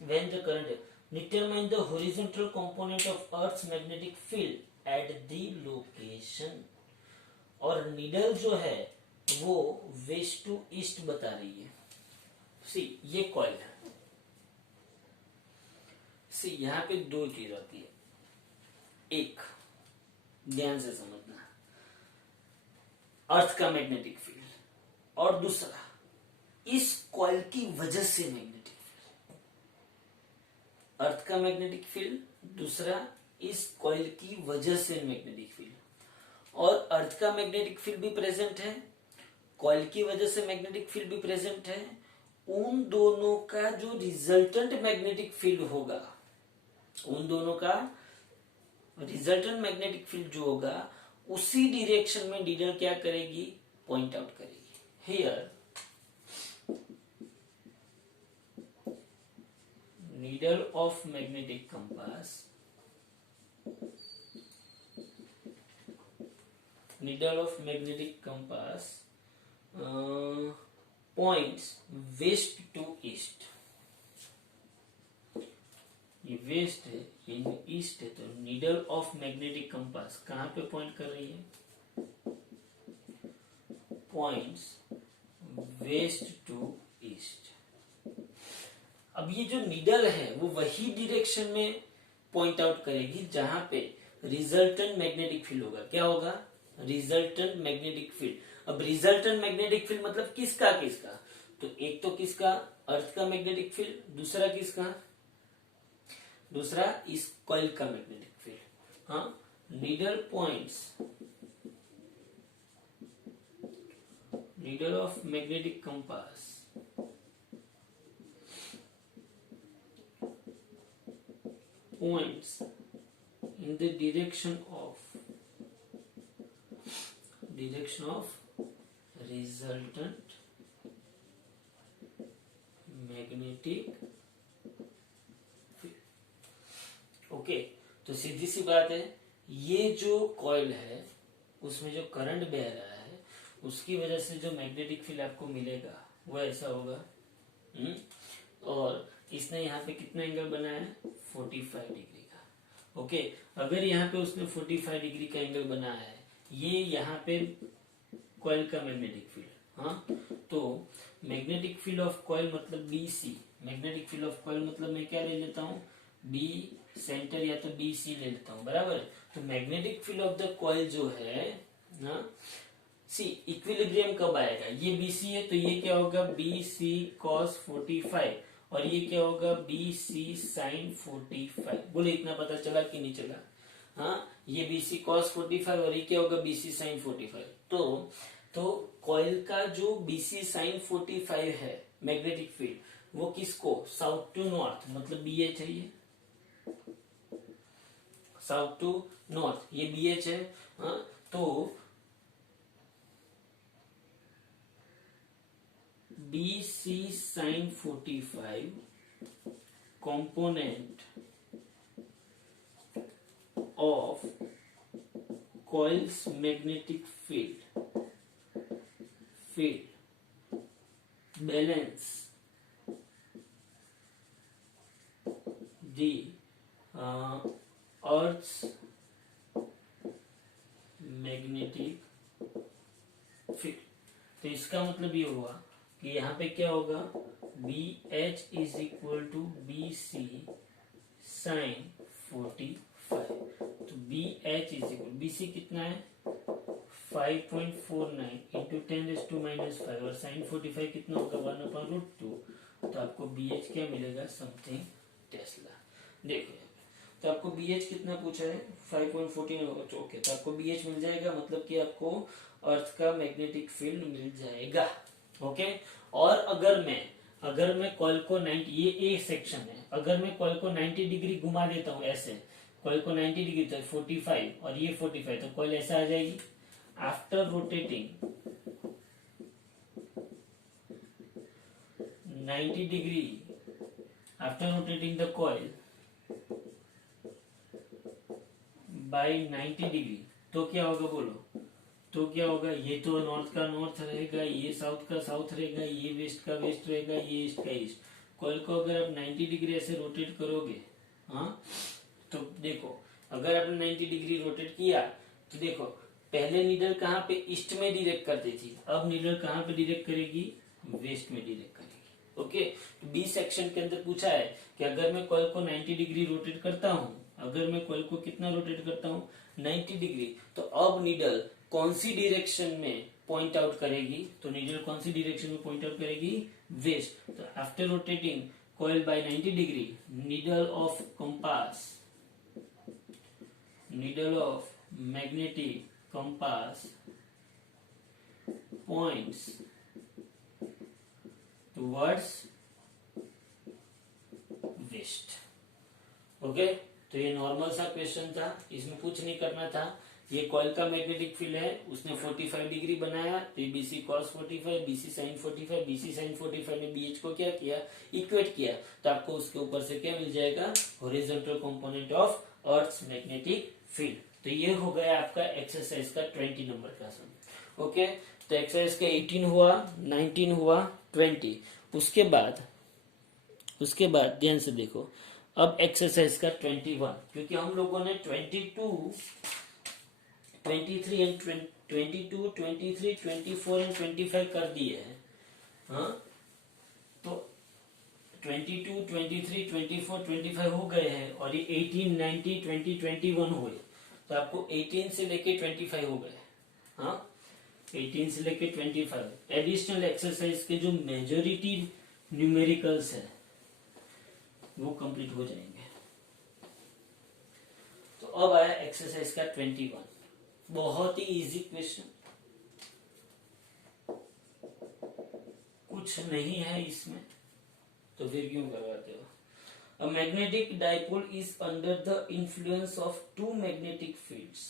when the current determine the horizontal component of Earth's magnetic field at the location, और नीडल जो है वो वेस्ट टू ईस्ट बता रही है। सी ये कॉइल है, सी यहाँ पे दो चीज आती है। एक ध्यान से समझना, अर्थ का मैग्नेटिक फील्ड, और दूसरा इस कॉइल की वजह से मैग्नेटिक फील्ड। अर्थ का मैग्नेटिक फील्ड, दूसरा इस कॉइल की वजह से मैग्नेटिक फील्ड। और अर्थ का मैग्नेटिक फील्ड भी प्रेजेंट है, कॉइल की वजह से मैग्नेटिक फील्ड भी प्रेजेंट है। उन दोनों का जो रिजल्टेंट मैग्नेटिक फील्ड होगा, उन दोनों का रिजल्टेंट मैग्नेटिक फील्ड जो होगा उसी डायरेक्शन में नीडल क्या करेगी? पॉइंट आउट करेगी। Here needle of magnetic compass, needle of magnetic compass points west to east। ये वेस्ट है, ये ईस्ट है, तो नीडल ऑफ मैग्नेटिक कंपास कहां पे पॉइंट कर रही है? Points west to east. अब ये जो नीडल है वो वही डायरेक्शन में पॉइंट आउट करेगी जहां पे रिजल्टेंट मैग्नेटिक फील्ड होगा। क्या होगा? Resultant magnetic field. अब रिजल्टेंट मैग्नेटिक फील्ड मतलब किसका किसका? तो एक तो किसका? अर्थ का मैग्नेटिक फील्ड, दूसरा किसका? दूसरा इस कॉइल का मैग्नेटिक फील्ड। हाँ, needle points, needle of magnetic compass points in the direction of resultant magnetic field. Okay, तो सीधी सी बात है, ये जो कॉइल है उसमें जो करंट बह रहा है उसकी वजह से जो मैग्नेटिक फील्ड आपको मिलेगा वो ऐसा होगा। और इसने यहाँ पे कितना एंगल बनाया है, 45 डिग्री का। ओके, अगर यहाँ पे उसने 45 डिग्री का एंगल बनाया है, ये यहाँ पे कॉइल का मैग्नेटिक फील्ड, हाँ, तो मैग्नेटिक फील्ड ऑफ कॉइल मतलब BC। Magnetic field of coil मतलब मैं क्या ले लेता हूँ, B सेंटर या तो BC ले लेता हूँ, बराबर। तो magnetic field of the coil जो है ना, सी इक्विलिब्रियम कब आएगा, ये BC है तो ये क्या होगा, BC cos 45 और ये क्या होगा, BC sin 45। बोले इतना पता चला कि नहीं चला, हाँ, ये BC cos 45 और ये क्या होगा, BC sin 45। तो कॉइल का जो BC sin 45 है मैग्नेटिक फील्ड, वो किसको, साउथ टू नॉर्थ, मतलब BH है, ये साउथ टू नॉर्थ, ये BH है, हाँ, तो BC sin 45 component of coil's magnetic field balance the Earth's magnetic field। तो इसका मतलब ये हुआ कि यहाँ पे क्या होगा, BH is equal to BC sin 45। तो BH इज इक्वल, BC कितना है 5.49 इंटू 10⁻⁵ और sin 45 कितना होगा 1/√2। तो आपको BH क्या मिलेगा, समथिंग टेस्ला। देखो यहाँ पे तो आपको BH कितना पूछा है, 5.14 होगा, ओके, तो आपको BH मिल जाएगा, मतलब कि आपको अर्थ का मैग्नेटिक फील्ड मिल जाएगा। ओके, और अगर मैं कॉइल को 90, ये एक सेक्शन है, अगर मैं कॉइल को 90 डिग्री घुमा देता हूं ऐसे, कॉइल को 90 डिग्री, तो 45 और ये 45, तो कॉइल ऐसा आ जाएगी। After rotating 90 degree, after rotating the coil by 90 degree, तो क्या होगा बोलो, तो क्या होगा, ये तो नॉर्थ का नॉर्थ रहेगा, ये साउथ का साउथ रहेगा, ये वेस्ट का वेस्ट रहेगा, ये ईस्ट का ईस्ट। कॉइल को अगर आप 90 डिग्री ऐसे रोटेट करोगे, हाँ, तो देखो अगर आपने 90 डिग्री रोटेट किया तो देखो पहले नीडल कहाँ पे, ईस्ट में डायरेक्ट करती थी, अब नीडल कहाँ पे डायरेक्ट करेगी, वेस्ट में डायरेक्ट करेगी। ओके, तो बी सेक्शन के अंदर पूछा है कि अगर मैं कॉइल को 90 डिग्री रोटेट करता हूँ, अगर मैं कॉइल को कितना रोटेट करता हूँ 90 डिग्री, तो अब नीडल कौन सी डायरेक्शन में पॉइंट आउट करेगी, तो नीडल कौन सी डायरेक्शन में पॉइंट आउट करेगी, वेस्ट। तो after rotating coil by 90 degree, needle of compass, needle of magnetic compass points towards west. Okay, तो ये नॉर्मल सा क्वेश्चन था, इसमें कुछ नहीं करना था। ये कॉइल का मैग्नेटिक फील्ड है, उसने 45 डिग्री बनाया, तो BC cos 45, BC sin 45, BC sin 45 ने BH को क्या किया, इक्वेट किया, तो आपको उसके ऊपर से क्या मिल जाएगा, horizontal component of earth's magnetic field. तो ये हो गया आपका एक्सरसाइज का 20 नंबर का सम। ओके, तो एक्सरसाइज का 18 हुआ, 19 हुआ, 20। उसके बाद ध्यान से देखो, अब एक्सरसाइज का 21, क्योंकि हम लोगों ने 22, 23 एंड 22, 23, 24 एंड 25 कर दिए हैं, हाँ, तो 22, 23, 24, 25 हो गए हैं, और ये 18, 19, 20, 21 हुए, तो आपको 18 से लेके 25 हो गए, हाँ, 18 से लेके 25 एडिशनल एक्सरसाइज के जो मेजोरिटी न्यूमेरिकल्स है वो कंप्लीट हो जाएंगे। तो अब आया एक्सरसाइज का 21, बहुत ही इजी क्वेश्चन, कुछ नहीं है इसमें, तो फिर क्यों करवाते हो। A magnetic dipole is under the influence of two magnetic fields.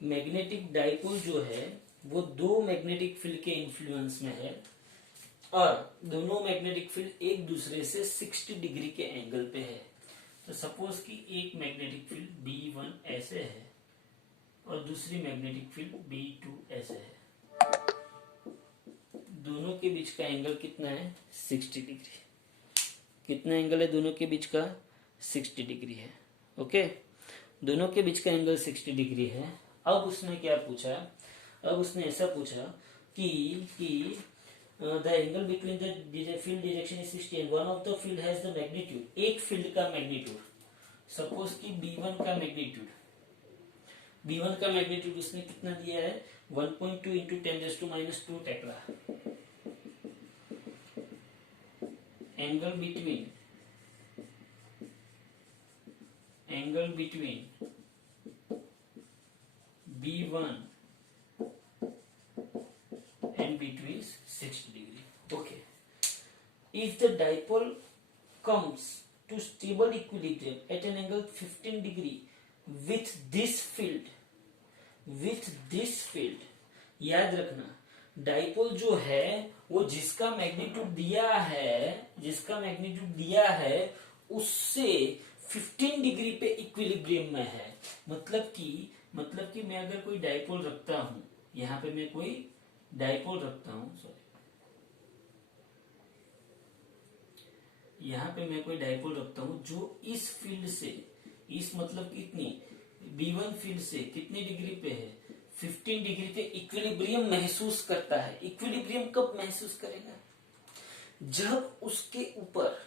Magnetic dipole जो है वो दो मैग्नेटिक फील्ड के इन्फ्लुएंस में है और दोनों मैग्नेटिक फील्ड एक दूसरे से 60 डिग्री के एंगल पे है। तो सपोज कि एक मैग्नेटिक फील्ड B1 ऐसे है और दूसरी मैग्नेटिक फील्ड B2 ऐसे है। दोनों के बीच का एंगल कितना है? 60 डिग्री। कितना एंगल है दोनों के बीच का? 60 डिग्री है। ओके, दोनों के बीच का एंगल 60 डिग्री है। अब उसने क्या पूछा? अब उसने ऐसा पूछा कि the angle between the field direction is 60 and one of the field has the magnitude. एक फील्ड का मैग्नीट्यूड, सपोज कि B1 का मैग्नीट्यूड, B1 का मैग्नीट्यूड उसने कितना दिया है? 1.2 into 10⁻² Tekla. Angle between B1 and B2 is 60 degree. Okay. If the dipole comes to stable equilibrium at an angle 15 degree with this field, याद रखना डाइपोल जो है वो जिसका मैग्नीट्यूड दिया है उससे 15 डिग्री पे इक्विलिब्रियम में है। मतलब कि मैं अगर कोई डाइपोल रखता हूं, यहां पे मैं कोई डाइपोल रखता हूं, यहां पे मैं कोई डाइपोल रखता हूं जो इस फील्ड से, इस मतलब कितनी B1 फील्ड से कितनी डिग्री पे है? 15 डिग्री पे इक्विलिब्रियम महसूस करता है। इक्विलिब्रियम कब महसूस करेगा? जब उसके ऊपर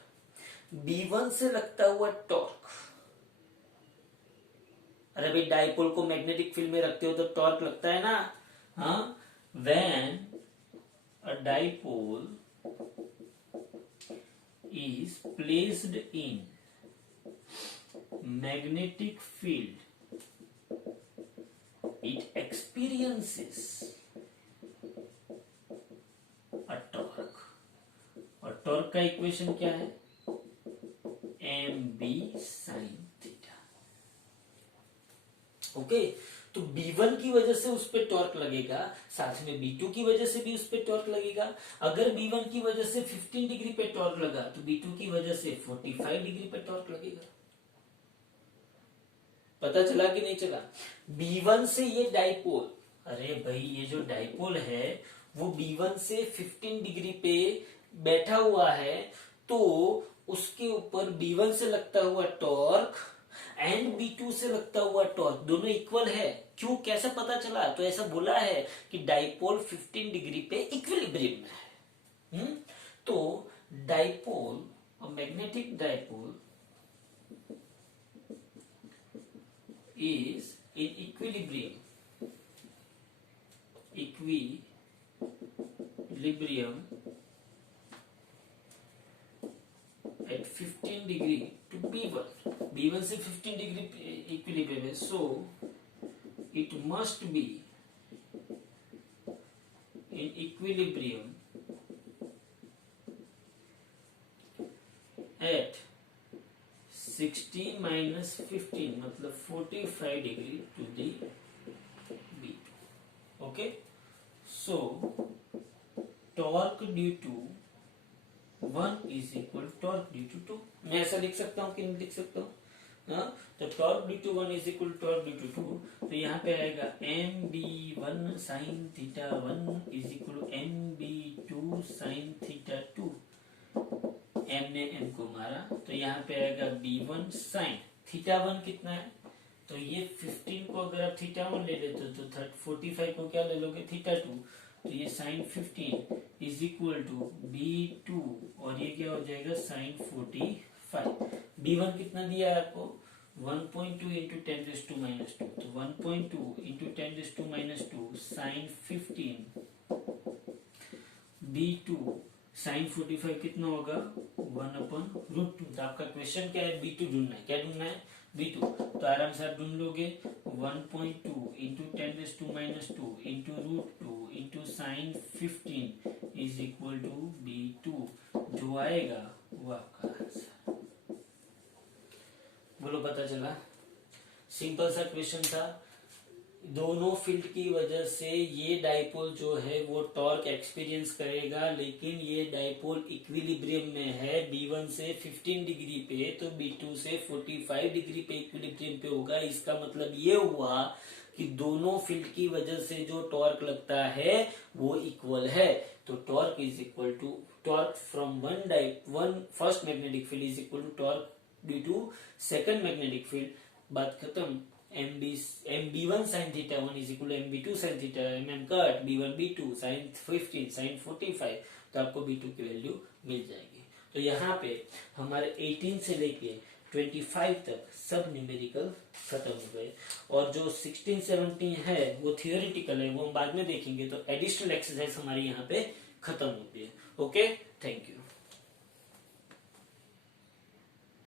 B1 से लगता हुआ टॉर्क, अरे भाई डाइपोल को मैग्नेटिक फील्ड में रखते हो तो टॉर्क लगता है ना। हाँ, when a dipole is placed in magnetic field, it experiences a torque। और टॉर्क का इक्वेशन क्या है? mb sin theta. ओके, तो B1 की वजह से उस पे टॉर्क लगेगा, साथ में B2 की वजह से भी उस पे टॉर्क लगेगा। अगर B1 की वजह से 15 डिग्री पे टॉर्क लगा तो B2 की वजह से 45 डिग्री पे टॉर्क लगेगा। पता चला कि नहीं चला? B1 से ये डाइपोल, अरे भाई ये जो डाइपोल है वो B1 से 15 डिग्री पे बैठा हुआ है, तो उसके ऊपर B1 से लगता हुआ टॉर्क एंड B2 से लगता हुआ टॉर्क दोनों इक्वल है। क्यों, कैसे पता चला? तो ऐसा बोला है कि डाइपोल 15 डिग्री पे इक्विलिब्रियम में है। तो डाइपोल और magnetic dipole is in equilibrium at 15 degree to B1 से 15 डिग्री इक्विलिब्रियम है, so it must be in equilibrium at 60 minus 15 मतलब 45 degree to the B2। Okay, so torque due to 1 is equal torque due to 2। मैं ऐसा लिख सकता हूँ कि नहीं लिख सकता हूँ? तो torque due to 1 is equal torque due to 2, तो यहाँ पे आएगा mb1 sin theta 1 is equal mb2 sin theta 2। m ने m को मारा तो यहाँ पे आएगा b1 sin थीटा 1 कितना है? तो ये 15 को अगर आप थीटा 1 ले लेते तो 45 को क्या ले लोगे? थीटा 2। तो ये sin 15 is equal to b2 और ये क्या हो जाएगा? sin 45। b1 कितना दिया है आपको? 1.2 इंटू 10⁻²। तो 1.2 इंटू 10⁻² sin 15 b2 sin 45 कितना होगा? 1/√2। तो आपका क्वेश्चन क्या है? b2 ढूंढना है। क्या ढूंढना है? b2। तो आराम से आप ढूंढ लोगे 1.2 into 10⁻² into √2 into sin 15 is equal to b2। जो आएगा वो आपका आंसर। बोलो पता चला। सिंपल सा क्वेश्चन था। दोनों फील्ड की वजह से ये डाइपोल जो है वो टॉर्क एक्सपीरियंस करेगा, लेकिन ये डाइपोल इक्विलिब्रियम में है। B1 से 15 डिग्री पे तो B2 से 45 डिग्री पे इक्विलिब्रियम पे होगा। इसका मतलब ये हुआ कि दोनों फील्ड की वजह से जो टॉर्क लगता है वो इक्वल है। तो torque is equal to torque from one first magnetic field is equal to torque due to second magnetic field. बात खत्म। MB1 sin theta 1 is equal to MB2 sin theta mm cut B1 B2 sin 15 sin 45, तो आपको B2 की value मिल जाएगी। तो यहाँ पे हमारे 18 से लेके 25 तक सब न्यूमेरिकल खत्म हो गए, और जो 16 17 है वो थियोरिटिकल है, वो हम बाद में देखेंगे। तो एडिशनल एक्सरसाइज हमारी यहाँ पे खत्म होती है। Okay, thank you.